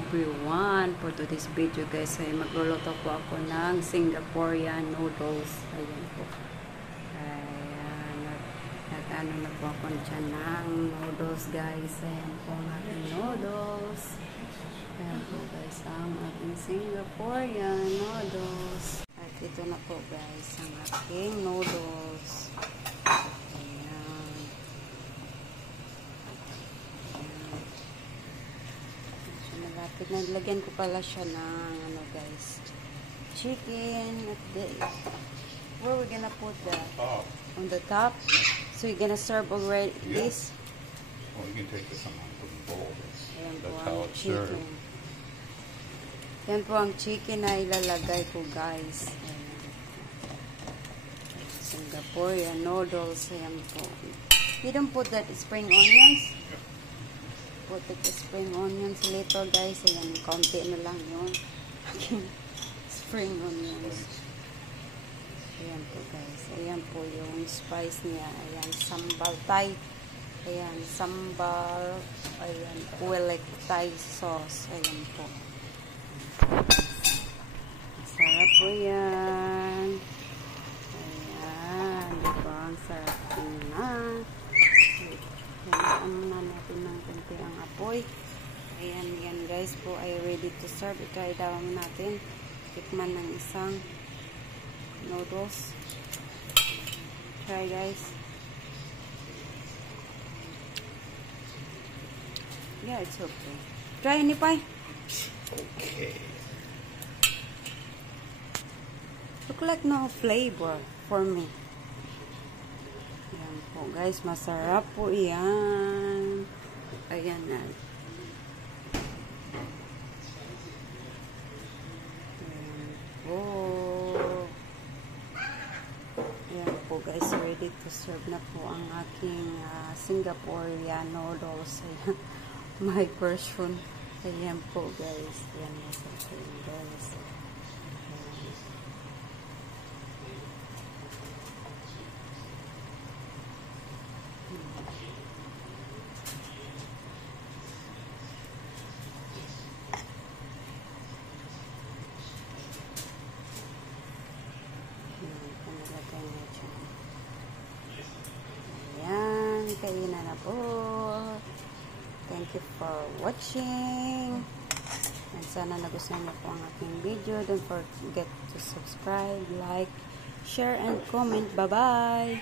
everyone! For today's video guys ay magluluto po ako ng Singaporean noodles. Ayan po. Ayan. Nag-ano na po ako dyan ng noodles guys. Ayan po ang ating noodles. Ayan po guys ang ating Singaporean noodles. At ito na po guys ang ating noodles. Nalagyan ko pala siya ng ano guys, chicken at where we're gonna put that on the top. So you're gonna serve already this. Well, you can take this one out of the bowl. That's how it's served. Yan po ang chicken na ilalagay ko guys. Ayan. Singaporean noodles. Ayan po. You don't put that spring onions? Put the spring onions later guys. Ayan, konti na lang yun. Spring onions. Ayan po guys. Ayan po yung spice niya. Ayan, sambal Thai. Ayan, sambal. Ayan, kuelek Thai sauce. Ayan po. Sarap po yan. Ayan, diba? Ang sarap tingnan. Hayaan muna natin ng konti ang apoy. Ayan, yan guys po ay ready to serve. I-try daw natin. Tikman ng isang noodles. Try guys. Yeah, it's okay. Try ni Pai. Okay. Look like no flavor for me. Ayan po guys, masarap po yan. Ayan na. Ayan po. Ayan po guys, ready to serve na po ang aking Singaporean noodles. Ayan, my version. Ayan po guys. Ayan, masarap po yun guys. Ayan, kainan na po. Thank you for watching. And sana nagustuhan niyo po ang aking video. Don't forget to subscribe, like, share, and comment. Bye-bye!